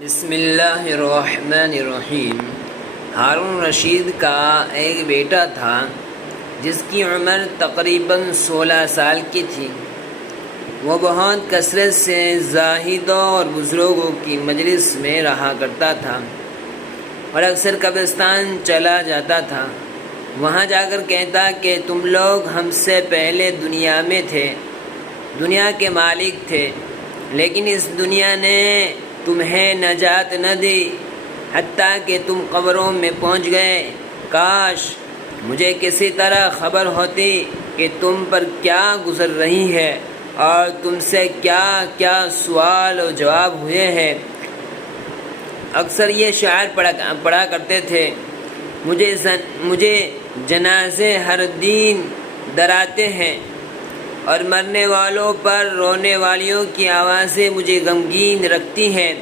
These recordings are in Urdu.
بسم اللہ الرحمن الرحیم۔ ہارون رشید کا ایک بیٹا تھا جس کی عمر تقریباً 16 سال کی تھی۔ وہ بہت کثرت سے زاہدوں اور بزرگوں کی مجلس میں رہا کرتا تھا اور اکثر قبرستان چلا جاتا تھا۔ وہاں جا کر کہتا کہ تم لوگ ہم سے پہلے دنیا میں تھے، دنیا کے مالک تھے، لیکن اس دنیا نے تمہیں نجات نہ دی حتیٰ کہ تم قبروں میں پہنچ گئے۔ کاش مجھے کسی طرح خبر ہوتی کہ تم پر کیا گزر رہی ہے اور تم سے کیا کیا سوال و جواب ہوئے ہیں۔ اکثر یہ شعر پڑھا کرتے تھے، مجھے جنازے ہر دن ڈراتے ہیں اور مرنے والوں پر رونے والیوں کی آوازیں مجھے غمگین رکھتی ہیں۔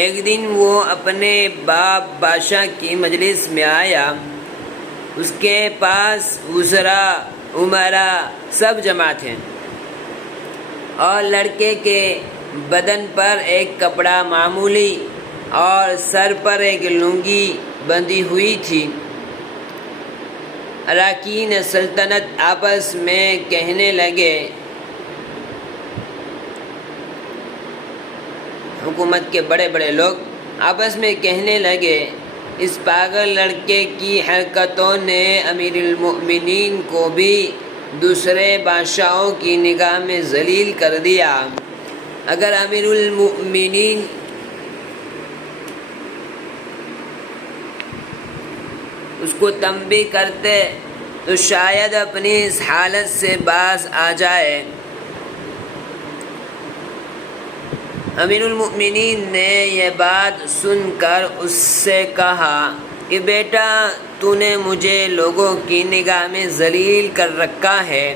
ایک دن وہ اپنے باپ بادشاہ کی مجلس میں آیا۔ اس کے پاس وزراء، امراء سب جمع تھے اور لڑکے کے بدن پر ایک کپڑا معمولی اور سر پر ایک لنگی بندھی ہوئی تھی۔ اراکین سلطنت آپس میں کہنے لگے، حکومت کے بڑے بڑے لوگ آپس میں کہنے لگے، اس پاگل لڑکے کی حرکتوں نے امیر المؤمنین کو بھی دوسرے بادشاہوں کی نگاہ میں ذلیل کر دیا۔ اگر امیر المؤمنین اس کو تنبیہ کرتے تو شاید اپنی اس حالت سے باز آ جائے۔ امیر المؤمنین نے یہ بات سن کر اس سے کہا کہ بیٹا، تو نے مجھے لوگوں کی نگاہ میں ذلیل کر رکھا ہے۔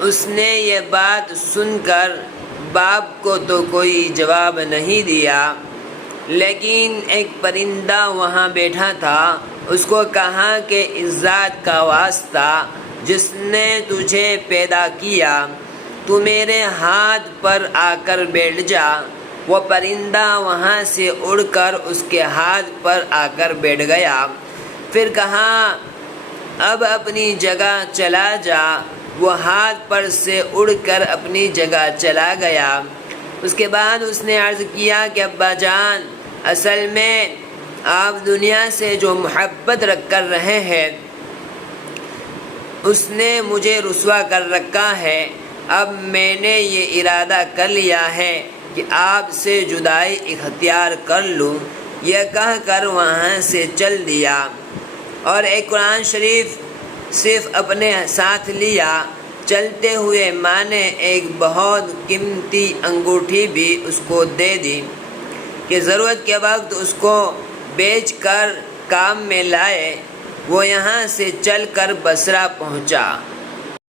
اس نے یہ بات سن کر باپ کو تو کوئی جواب نہیں دیا، لیکن ایک پرندہ وہاں بیٹھا تھا، اس کو کہا کہ اس ذات کا واسطہ جس نے تجھے پیدا کیا، تو میرے ہاتھ پر آ کر بیٹھ جا۔ وہ پرندہ وہاں سے اڑ کر اس کے ہاتھ پر آ کر بیٹھ گیا۔ پھر کہا، اب اپنی جگہ چلا جا۔ وہ ہاتھ پر سے اڑ کر اپنی جگہ چلا گیا۔ اس کے بعد اس نے عرض کیا کہ ابا جان، اصل میں آپ دنیا سے جو محبت رکھ کر رہے ہیں اس نے مجھے رسوا کر رکھا ہے۔ اب میں نے یہ ارادہ کر لیا ہے کہ آپ سے جدائی اختیار کر لوں۔ یہ کہہ کر وہاں سے چل دیا اور ایک قرآن شریف صرف اپنے ساتھ لیا۔ چلتے ہوئے ماں نے ایک بہت قیمتی انگوٹھی بھی اس کو دے دی کہ ضرورت کے وقت اس کو بیچ کر کام میں لائے۔ وہ یہاں سے چل کر بصرہ پہنچا۔